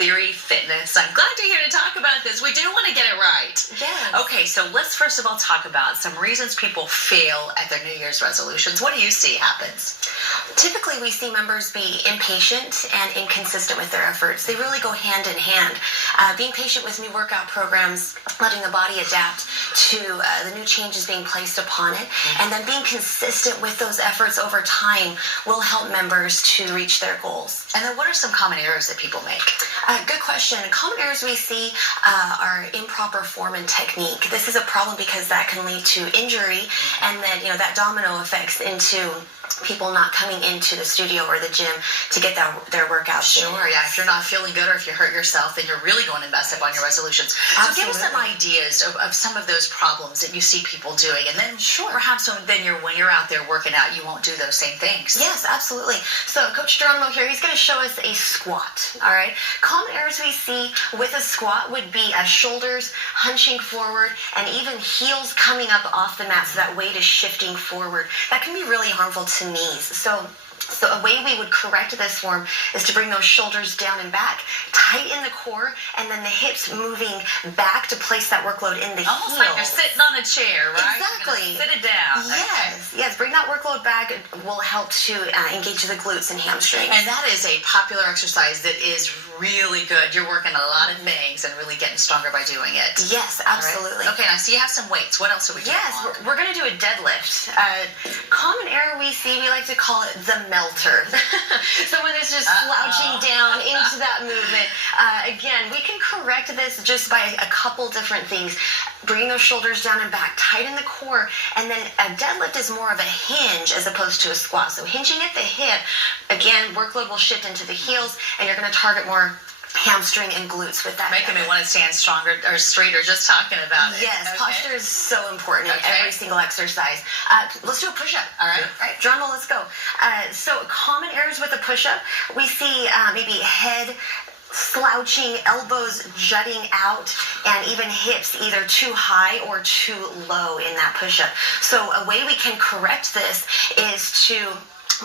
Theory Fitness. I'm glad you're here to talk about this. We do want to get it right. Yes. Okay, so let's first of all talk about some reasons people fail at their New Year's resolutions. What do you see happens? Typically, we see members be impatient and inconsistent with their efforts. They really go hand in hand. Being patient with new workout programs, letting the body adapt to the new changes being placed upon it, and then being consistent with those efforts over time will help members to reach their goals. And then what are some common errors that people make? Good question. Common errors we see are improper form and technique. This is a problem because that can lead to injury, and then that domino effects into people not coming into the studio or the gym to get their workout. Sure, yeah. If you're not feeling good or if you hurt yourself, then you're really going to mess up on your resolutions. So give us some ideas of some of those problems that you see people doing, and then perhaps when you're out there working out, you won't do those same things. Yes, absolutely. So Coach Geronimo here, he's going to show us a squat. All right. Common errors we see with a squat would be shoulders hunching forward and even heels coming up off the mat, so that weight is shifting forward. That can be really harmful to knees. So a way we would correct this form is to bring those shoulders down and back, tighten the core, and then the hips moving back to place that workload in the Almost heels. like you're sitting on a chair, right? Exactly. Sit it down. Yes, yes. Bring that workload back. It will help to engage the glutes and hamstrings. And that is a popular exercise that is really good. You're working a lot of things and really getting stronger by doing it. Yes, absolutely. Right. Okay, now so you have some weights. What else are we doing? Yes, we're going to do a deadlift. Common error we see, we like to call it the melter. So when there's just slouching down into that movement, again, we can correct this just by a couple different things. Bring those shoulders down and back, tighten the core, and then a deadlift is more of a hinge as opposed to a squat. So hinging at the hip, again, workload will shift into the heels, and you're going to target more hamstring and glutes with that. Making me want to stand stronger or straighter just talking about it. Yes, posture is so important in every single exercise. Let's do a push-up. All right. Geronimo, let's go. So common errors with a push-up, we see maybe head slouching, elbows jutting out, and even hips either too high or too low in that push-up. So a way we can correct this is to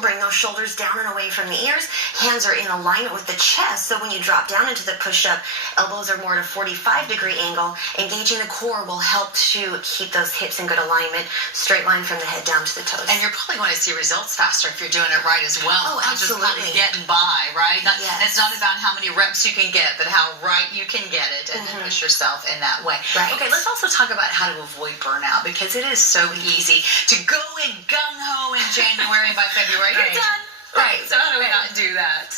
bring those shoulders down and away from the ears. Hands are in alignment with the chest, so when you drop down into the push-up, elbows are more at a 45-degree angle. Engaging the core will help to keep those hips in good alignment, straight line from the head down to the toes. And you're probably going to see results faster if you're doing it right as well. Oh, absolutely. Not just kind of getting by, right? Yes. It's not about how many reps you can get, but how right you can get it and then push yourself in that way. Right. Okay, let's also talk about how to avoid burnout, because it is so easy to go in gung-ho in January, and by February you're done. Right. So how do we not do that?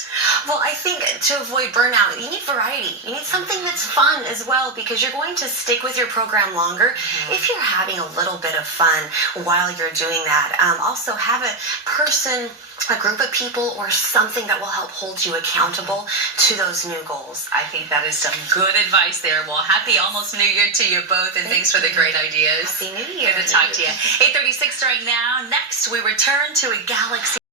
Well, I think to avoid burnout, you need variety. You need something that's fun as well, because you're going to stick with your program longer if you're having a little bit of fun while you're doing that. Also, have a group of people or something that will help hold you accountable to those new goals. I think that is some good advice there. Well, happy almost New Year to you both, and thanks for the great ideas. Happy New Year. Good to talk to you. 8:36 right now. Next, we return to a galaxy.